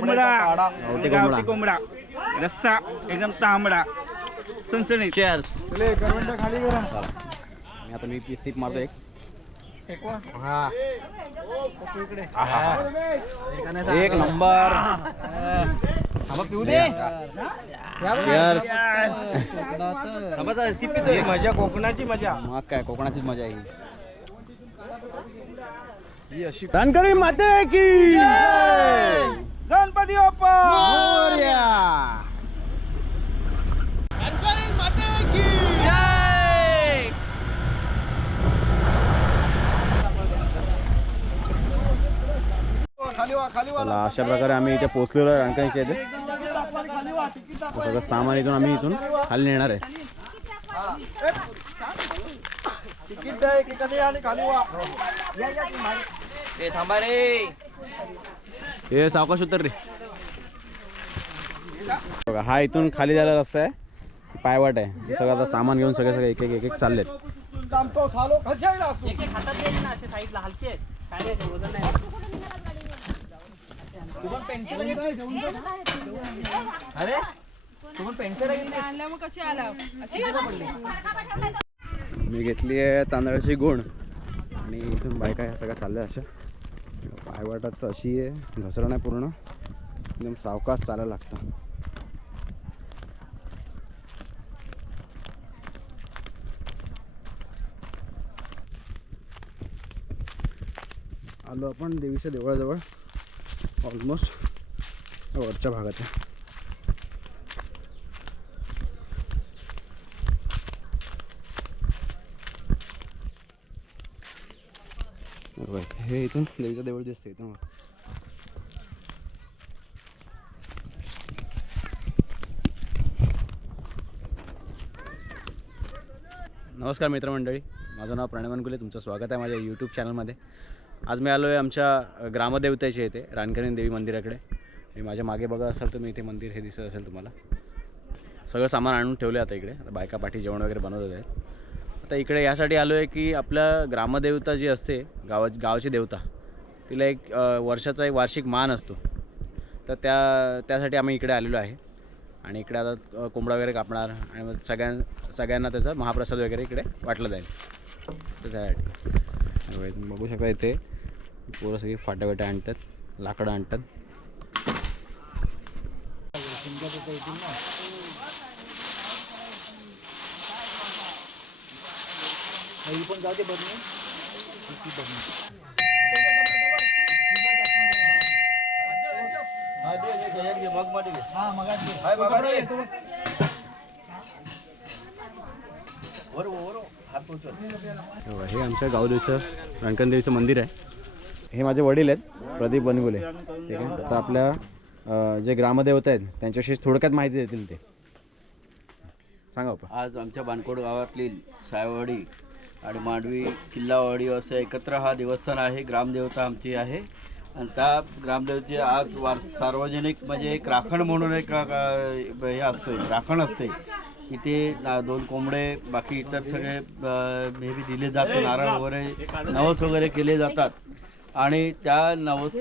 गावठी कोंबडा रस्सा एकदम तांबडा सनसणीत. चेअर्स. खाली करा. आता मी सीप मारतो एक. एक नंबर. मजा कोकणाची मजा. मग काय कोकणाचीच मजा आहे ही अशी. जानकारी माते की गणपती बाप्पा मोरया. चला अशा प्रकारे आम्ही इथे पोहोचलेलो आहे रणकणच्या इथे. सगळं सामान इथून आम्ही इथून खाली नेणार आहे. हे सावकाश उतर रे. बघा हा इथून खाली जायला रस्ता आहे, पायवाट आहे. सगळं आता सामान घेऊन सगळे एक एक चाललेत. मी घेतली आहे तांदळाची गुण आणि इथून बायका ह्या सगळ्या चालल्या अशा. पायवाटात अशी आहे, घसरण नाही पूर्ण, एकदम सावकाश चालायला लागतं. आलो आपण देवीच्या देवळाजवळ, ऑलमोस्ट वरच्या भागात आहे. हे इथून देवीचं देवळ दिसतं इथून. नमस्कार मित्रमंडळी, माझं नाव प्रणय मनकुले. तुमचं स्वागत आहे माझ्या यूट्यूब चॅनलमध्ये. आज मी आलो आहे आमच्या ग्रामदेवतेच्या इथे, रानकणी देवी मंदिराकडे. आणि माझ्या मागे बघा असाल तुम्ही, इथे मंदिर हे दिसत असेल तुम्हाला. सगळं सामान आणून ठेवलं आता इकडे. आता बायका पाठी जेवण वगैरे बनवत आहेत. आता इकडे यासाठी आलो आहे की आपल्या ग्रामदेवता जी असते, गावाची देवता, तिला एक वर्षाचा एक वार्षिक मान असतो. तर त्यासाठी आम्ही इकडे आलेलो आहे. आणि इकडे आता कोंबडा वगैरे कापणार आणि मग सगळ्यांना त्याचा महाप्रसाद वगैरे इकडे वाटला जाईल. त्याच्यासाठी तुम्ही बघू शकता इथे पोरं सगळी फाट्या आणतात, लाकडं आणतात. पण जाते बघ हे आमच्या गावदेवीचं रणकण देवीचं मंदिर आहे. हे माझे वडील आहेत, प्रदीप बनगुले. ठीक आहे. आता आपल्या जे ग्रामदेवता आहेत त्यांच्याशी थोडक्यात माहिती देतील ते. सांगा बाप्पा. आज आमच्या बाणकोड गावातली सायवाडी आणि मांडवी किल्लावाडी असं एकत्र हा देवस्थान आहे. ग्रामदेवता आमची आहे. आणि त्या ग्रामदेवतेची आज सार्वजनिक म्हणजे एक राखण म्हणून एक हे असते, राखण असते. इथे 2 कोंबडे, बाकी इतर सगळे हे बी दिले जातात, नारळ वगैरे, नवस वगैरे केले जातात. आणि त्या नवस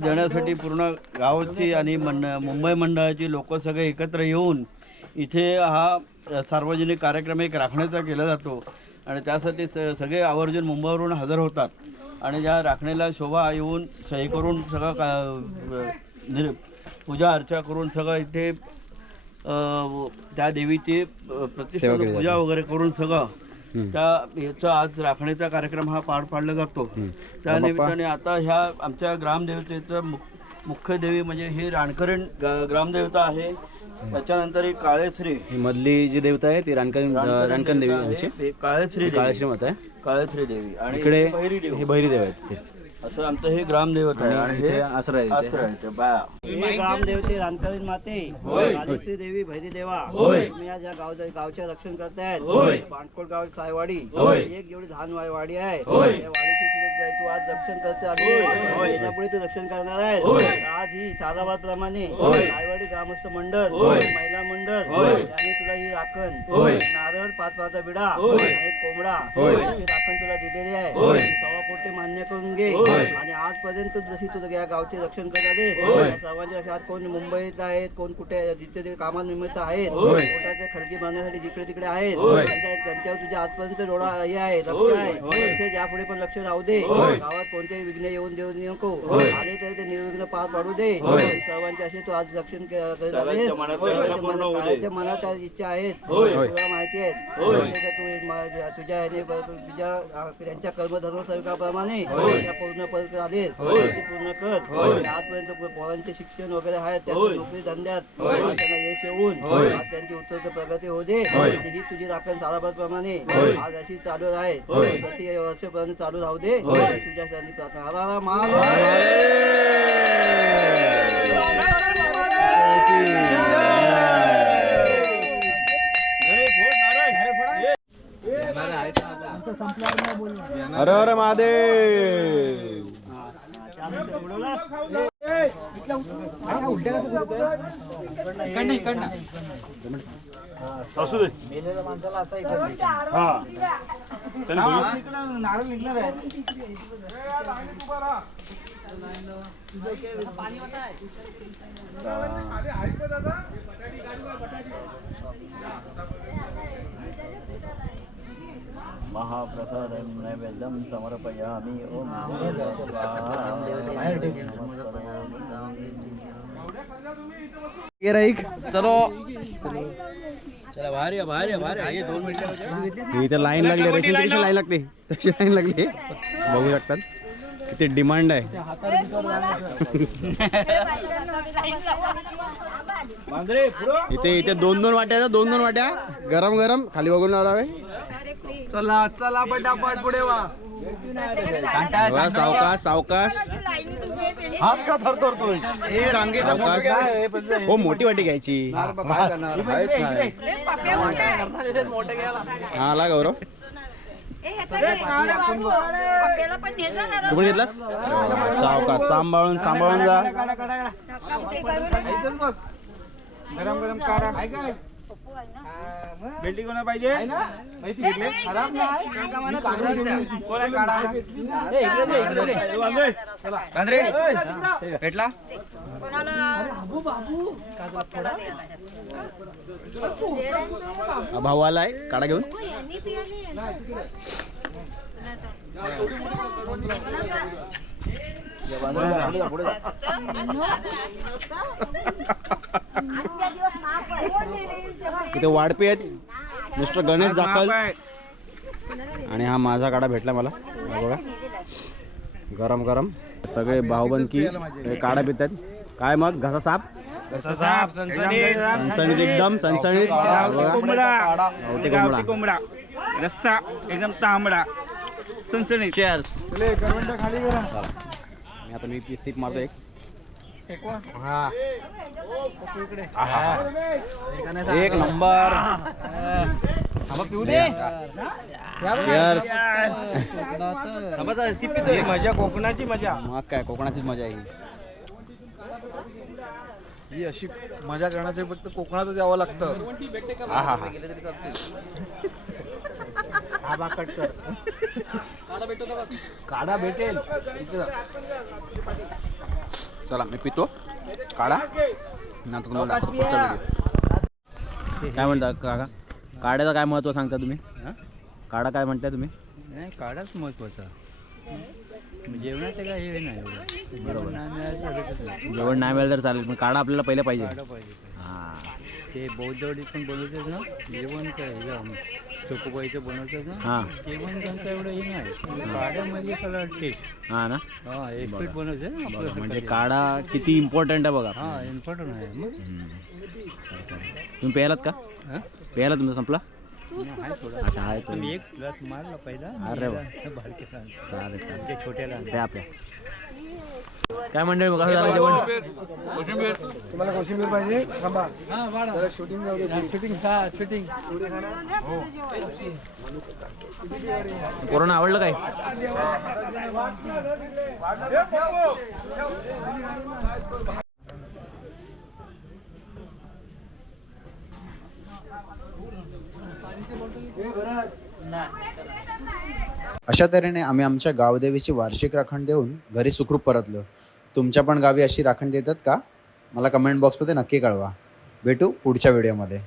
देण्यासाठी पूर्ण गावाची आणि मुंबई मंडळाची लोक सगळे एकत्र येऊन इथे हा सार्वजनिक कार्यक्रम एक राखण्याचा केला जातो. आणि त्यासाठी सगळे आवर्जून मुंबईवरून हजर होतात. आणि ज्या राखणीला शोभा येऊन सही करून सगळं पूजा अर्चा करून सगळं इथे त्या देवीची प्रतिष्ठा पूजा वगैरे करून सगळं त्या याचा आज राखणीचा कार्यक्रम हा पार पाडला जातो. त्या निमित्ताने आता ह्या आमच्या ग्रामदेवतेचं मुख्य देवी म्हणजे ही रानकरण ग्रामदेवता आहे. त्याच्यानंतर ही काळेश्री मधली जी देवता आहे ती रानकण देवी आमची, काळेश्री मत आहे. काळेश्री देवी आणि इकडे बहिरी देवी, हे बहिरी देव आहेत. असं आमचं हे ग्रामदेवता आहे. आणि हे आसरा आहे बाया ग्रामदेवते रानकरीण माते, काळेश्री देवी, भैरी देवा, तुम्ही या ज्या गावचे रक्षण करतायत. बाणकोट गाव सायवाडी एक जेवढी लहान वाडी आहे, या वाडीची तू आज रक्षण करत आली, याच्यापुढे तू रक्षण करणार आहे. आज ही सालाबाद प्रमाणे सायवाडी ग्रामस्थ मंडळ, महिला मंडळ यांनी तुला ही राखण, नारळ 5 विडा आणि एक कोंबडा ही राखण तुला दिलेली आहे. 1.25 कोटी मान्य करून घे. आणि आजपर्यंत जशी तू या गावचे रक्षण करत आले, सर्वांच्या लक्षात कोण मुंबईत आहेत, कोण कुठे जिथे ते कामानिमित्त आहेत, पोटाचे खलगी बांधण्यासाठी जिकडे तिकडे आहेत, त्यांच्यावर तुझ्या आजपर्यंत डोळा हे आहे, लक्ष आहे. तसेच यापुढे पण लक्ष राहू दे. गावात कोणतेही विघ्न येऊन देऊ नको. आले तरी ते निर्विघ्न पार पाडू दे. सर्वांचे असे तू आज रक्षण करत आले. सगळ्यांच्या मनात इच्छा आहेत, तुला माहिती आहे. तू तुझ्या त्यांच्या कर्मधर्म सेवकाप्रमाणे पूर्ण परत आले पूर्ण कर. आजपर्यंत पोरांचे शिक्षण वगैरे आहेत, त्यांच्या नोकरी धंद्यात त्यांना यश येऊन आज त्यांची उत्तर प्रगती होऊ दे. ही तुझी राखण सालाबाद प्रमाणे आज अशी चालू आहे, प्रति वर्षपर्यंत चालू राहू दे. तुझ्यासाठी प्रार्थना. हर हर हर हर महादेव. असू दे. मेलेल्या माणसाला असा नारळ निघणार आहे. महाप्रसादं नैवेद्यं समर्पयामि. ओम चलो चला बाहेर या, बाहेर या, बाहेर या. हे 2 मिनिटं इथे लाईन लागली, रेशनची कशी लाईन लागते तशी लाईन लागली. बघू शकतात किती डिमांड आहे. इथे इथे 2-2 वाट्या, 2-2 वाट्या गरम गरम खाली बघून लावावे. चला चला पटापट पुढे वा. सावकाश सावकाश. हात का थरथरतोय? हो मोठी वाटी घ्यायची. हा ला गौरव तू पण घेतलास. सावकाश सांभाळून सांभाळून जा. गरम गरम काढा. बेल्टी कोणा पाहिजे? भेटला भाऊ आलाय काढा घेऊन. इथे वाढपे आहेत मिस्टर गणेश जाकल. आणि हा माझा काढा भेटला मला. बघा गरम गरम सगळे भाऊबंदकी काढा पितात. काय मग घसा साप सणसणीत एकदम सणसणीत. गावठी कोंबडा रस्सा एकदम तांबडा सणसणीत. चेअर्स. आता मी सिप मारतो एक. एक नंबर. मजा कोकणाची मजा. मग काय कोकणाचीच मजा आहे ही अशी मजा करण्यासाठी फक्त कोकणातच यावं लागतं. काढा भेटेल. चला मी पितो काढा. नंतर तुम्हाला दाखवतो पुढचा व्हिडिओ. काय म्हणता काका काढ्याचं काय महत्त्व सांगता तुम्ही? काढा काय म्हणताय तुम्ही? नाही काढाच महत्वाचा. जेवणाचं काय हे नाही एवढं. बरोबर. नाही मिळालं तर भेटत नाही. जेवण नाही मिळालं तर चालेल पण काढा आपल्याला पहिले पाहिजे. काढा पाहिजे. हां ते बौद्धवाडीत पण बनवतात ना जेवण काय चोकोबाईचं बनवतात ना. हां जेवण त्यांचं एवढं हे नाही. काढ्यामध्ये कलर टेस्ट. हां ना. हा एक्सपेक्ट बनवते ना आपलं. म्हणजे काढा किती इम्पॉर्टंट आहे बघा. हा इम्पॉर्टंट आहे. मग तुम्ही प्यायलात का? हां प्यायला तुमचा संपला? आहे थोडा अच्छा आहे पण तुम्ही एक ग्लास मारला पहिला अरे वा. बारकेला चालेल चालेल ते छोट्याला ते आपल्या काय मंडळी मग कसं झालं जेवण तुम्हाला कोशिंबीर पाहिजे थांबा जरा शूटिंग जाऊ दे शूटिंग कोरोना आवडलं काय अशा तऱ्हेने आम्ही आमच्या गावदेवीची वार्षिक राखण देऊन घरी सुखरूप परतलो. तुमच्या पण गावी अशी राखण देतात का? मला कमेंट बॉक्समध्ये नक्की कळवा. भेटू पुढच्या व्हिडिओमध्ये.